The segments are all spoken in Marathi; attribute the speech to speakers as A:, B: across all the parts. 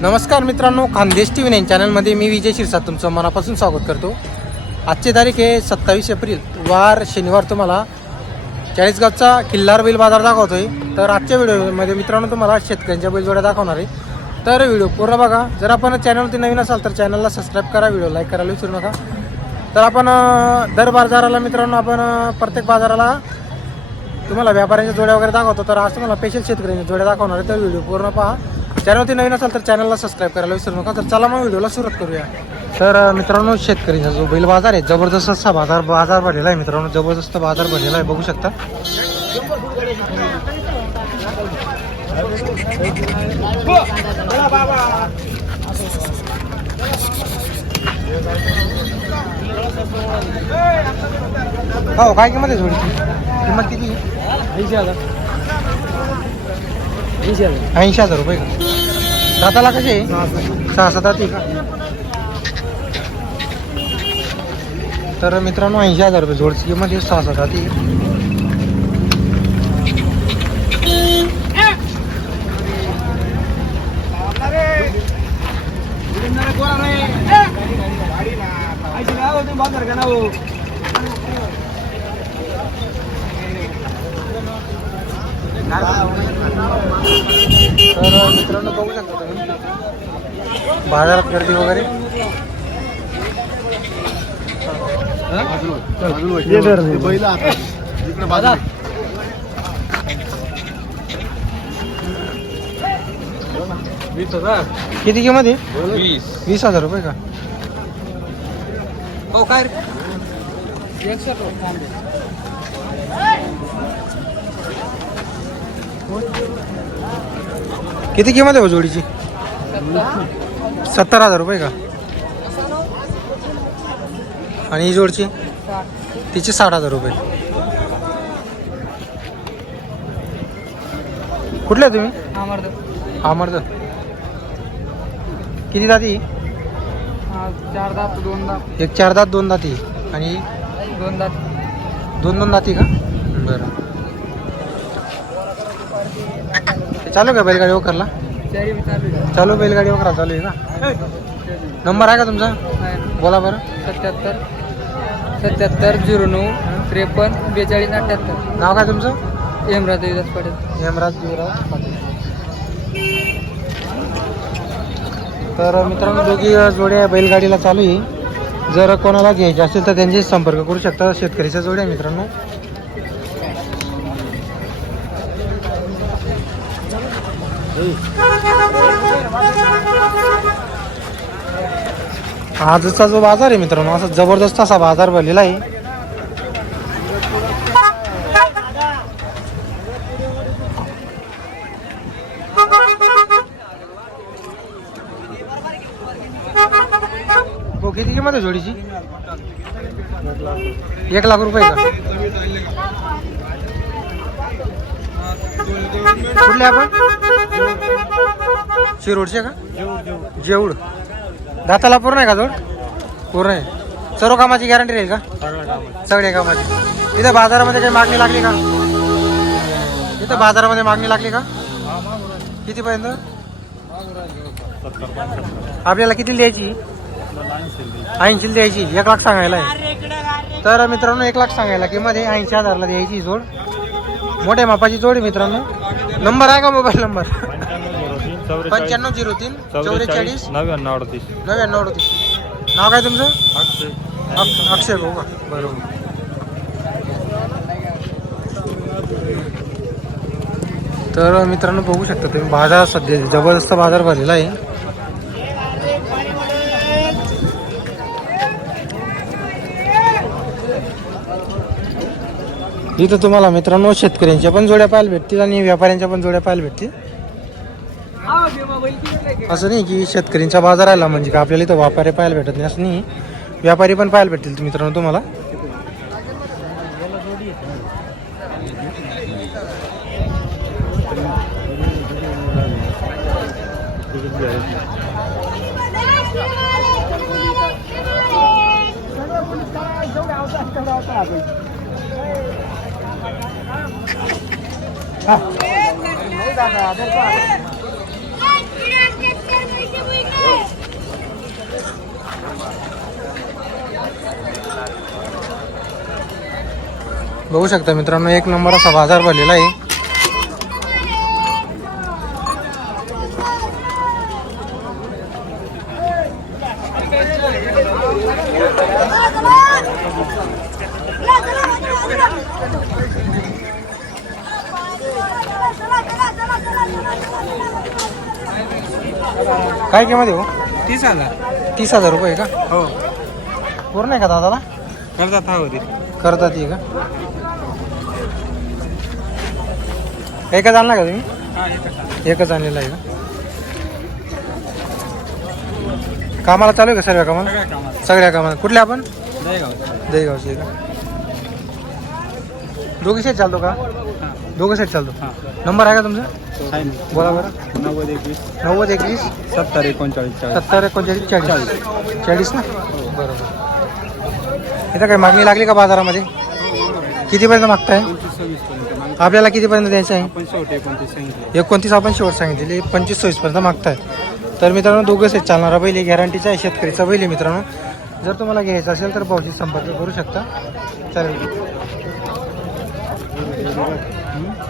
A: नमस्कार मित्रांनो खानदेश टी व्ही नाईन चॅनलमध्ये मी विजय शिरसा तुमचं मनापासून स्वागत करतो. आजची तारीख आहे सत्तावीस एप्रिल वार शनिवार तुम्हाला. चाळीसगावचा किल्लार बैल बाजार आहे तर आजच्या व्हिडिओमध्ये मित्रांनो तुम्हाला शेतकऱ्यांच्या बैलजोड्या दाखवणार आहे. तर व्हिडिओ पूर्ण बघा. जर आपण चॅनलवरती नवीन असाल तर चॅनलला सबस्क्राईब करा व्हिडिओ लाईक करायला विसरू नका. तर आपण दर बाजाराला मित्रांनो आपण प्रत्येक बाजाराला तुम्हाला व्यापाऱ्यांच्या जोड्या वगैरे दाखवतो. तर आज तुम्हाला स्पेशल शेतकऱ्यांच्या जोड्या दाखवणार आहे. तर व्हिडिओ पूर्ण पहा. चॅनलवरती नवीन असाल तर चॅनलला सबस्क्राईब करायला विसरू नका. तर चला मग व्हिडिओला सुरुवात करूया. तर मित्रांनो शेतकरीचा जो बैल बाजार आहे जबरदस्त असा बाजार बाजार भरलेला आहे मित्रांनो. जबरदस्त बाजार भरलेला आहे बघू शकता. हो काय किंमत आहे थोडीशी किंमत किती?
B: ऐंशी हजार ऐंशी हजार.
A: रुपये का? दाताला कसे? आहे सहा सात आती का तर मित्रांनो ऐंशी हजार रुपये जोडची किंमत आहे. सहा सात आती
B: बाजार
A: मित्रांनो बघू शकता तुम्ही. बाजारात गर्दी वगैरे?
B: बाजार वीस हजार
A: किती किंमत आहे?
B: वीस.
A: हजार रुपये का?
B: हो काय
A: किती किंमत आहे हो जोडीची? सत्तर हजार रुपये का? आणि ही जोडची? तिची साठ हजार रुपये. कुठले आहे तुम्ही अमर्द किती दाती
B: चार दात दोन दात.
A: एक चार दात दोन दाती आणि
B: दोन दात.
A: दोन दोन दाती का? बरं. चालू का बैलगाडी वखरला
B: चारी चालू
A: चालू बैलगाडी वखरा चालू आहे का? नंबर आहे का तुमचा? बोला बरं.
B: सत्याहत्तर. सत्याहत्तर झिरो नऊ त्रेपन्न बेचाळीस अठ्ठ्याहत्तर
A: नाव काय तुमचं?
B: हेमराज देवीदास पाटील.
A: हेमराज युवराज पाटील. तर मित्रांनो दोघी जोड्या बैलगाडीला चालू आहे. जर कोणाला घ्यायचे असेल तर त्यांचे संपर्क करू शकता. शेतकरीच्या जोड्या मित्रांनो. आजचा जो बाजार आहे मित्रांनो असा जबरदस्त असा बाजार भरलेला आहे. हो, किती किंमत आहे जोडीची? एक लाख रुपये का? कुठले आपण? शिरोडचे का? जेवढ दाताला पूर्ण आहे का जोड? पूर्ण आहे. सर्व कामाची गॅरंटी राहील का? सगळ्या कामाची. इथं बाजारामध्ये काही मागणी लागली का? इथं बाजारामध्ये मागणी लागली का? कितीपर्यंत? आपल्याला किती द्यायची ऐंशी द्यायची एक लाख सांगायला आहे. तर मित्रांनो एक लाख सांगायला किंमत आहे ऐंशी हजारला द्यायची ही जोड. मोठ्या मापाची जोड मित्रांनो. नंबर आहे का मोबाईल नंबर पंच्याण्णव झिरो तीन चौवेचाळीस
B: नव्याण्णव अडतीस.
A: नव्याण्णव अडतीस. नाव काय तुमचं? अक्ष- अक्षय भाऊ का? बरोबर. तर मित्रांनो बघू शकता तुम्ही बाजार सध्या जबरदस्त बाजार भरलेला आहे. इथं तुम्हाला मित्रांनो शेतकऱ्यांच्या पण जोड्या पाहायला भेटतील आणि व्यापाऱ्यांच्या पण जोड्या पाहायला भेटतील. असं नाही की शेतकऱ्यांचा बाजार आला म्हणजे का आपल्याला इथं व्यापारी पाहायला भेटत नाही असं नाही. व्यापारी पण पाहायला भेटतील मित्रांनो तुम्हाला. बघू शकता मित्रांनो एक नंबर असा बाजार भरलेला आहे. काय किंमत आहे हो?
B: तीस हजार.
A: तीस हजार रुपये का?
B: हो.
A: पूर्ण आहे का दादाला?
B: करतात हा होती
A: करतात ये का? एकच आणला का तुम्ही?
B: हा एकच
A: एकच आणलेला आहे का? कामाला चालू आहे का सर्व कामाला?
B: सगळ्या कामात
A: सगळ्या कामाला. कुठल्या आपण?
B: दहीगाव
A: दहीगावची आहे का? दोघी साईड चालतो का? दोघं साईड चालतो.
B: हां.
A: नंबर आहे का तुमचा?
B: आहे
A: बोला बरं.
B: नव्वद एकवीस.
A: नव्वद एकवीस.
B: सत्तर एकोणचाळीस चाळीस.
A: सत्तर एकोणचाळीस चाळीस. चाळीस. ना? बरोबर. इथं काय मागणी लागली का बाजारामध्ये? कितीपर्यंत मागताय?
B: पंचवीस सव्वीस पर्यंत मागतो
A: आपल्याला कितीपर्यंत द्यायचं आहे?
B: आपण शेवट एकोणतीस सांगितले.
A: एकोणतीस आपण शेवट सांगितलेली पंचवीस सव्वीसपर्यंत मागताय. तर मित्रांनो दोघं सेट चालणारा बैल आहे. गॅरंटीचा आहे. शेतकरीचा बैल आहे मित्रांनो. जर तुम्हाला घ्यायचा असेल तर भाऊशी संपर्क करू शकता. चालेल.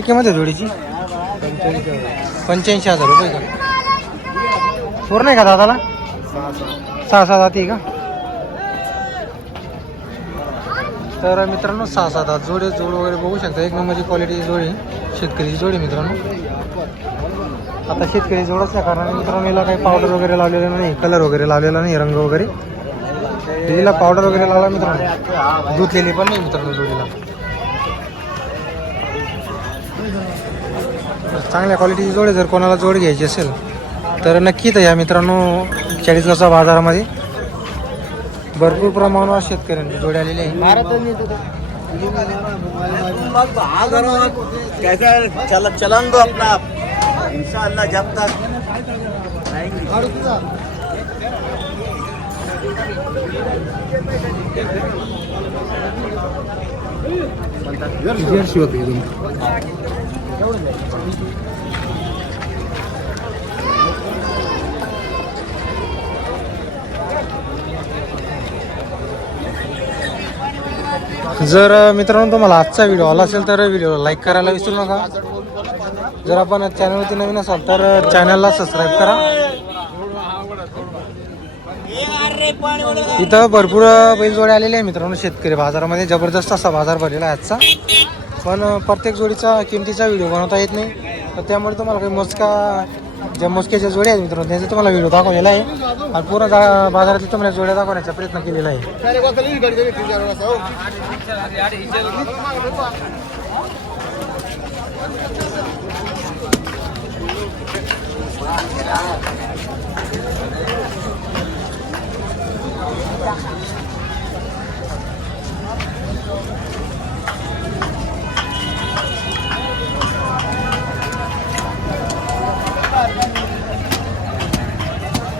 A: किंमत आहे जोडीची? पंच्याऐंशी हजार रुपये का? पूर्ण आहे का दादाला? सहा सात आती का? तर मित्रांनो सहा सात आत जोडे जोड वगैरे बघू शकता. एक नंबरची क्वालिटीची जोडी शेतकरीची जोडी मित्रांनो. आता शेतकरी जोड असल्या कारणाने मित्रांनो याला काही पावडर वगैरे लावलेलं नाही कलर वगैरे लावलेला नाही रंग वगैरे. दुधीला पावडर वगैरे लावला मित्रांनो. धुतलेली पण नाही मित्रांनो जोडीला चांगल्या क्वालिटीची जोड जर कोणाला जोड घ्यायची असेल तर नक्की तर या मित्रांनो चाळीसगावच्या बाजारामध्ये. भरपूर प्रमाणावर शेतकऱ्यांनी जोडी आलेली आहे.
C: चलन दो अपना जर्सी होती तक
A: जर मित्रांनो तुम्हाला आजचा व्हिडिओ आला असेल तर व्हिडिओला लाईक करायला विसरू नका. जर आपण चॅनलवरती नवीन असाल तर चॅनलला सबस्क्राईब करा. इथं भरपूर बैलजोडे आलेले आहे मित्रांनो शेतकरी. बाजारामध्ये जबरदस्त असा बाजार भरलेला आहे आजचा. पण प्रत्येक जोडीचा किमतीचा व्हिडिओ बनवता येत नाही. तर त्यामुळे तुम्हाला काही मोजका ज्या मोजक्याच्या जोड्या आहेत मित्रांनो त्यांचा तुम्हाला व्हिडिओ दाखवलेला आहे. आणि पूर्ण बाजारातील तुम्हाला जोड्या दाखवण्याचा प्रयत्न केलेला आहे. Thank you.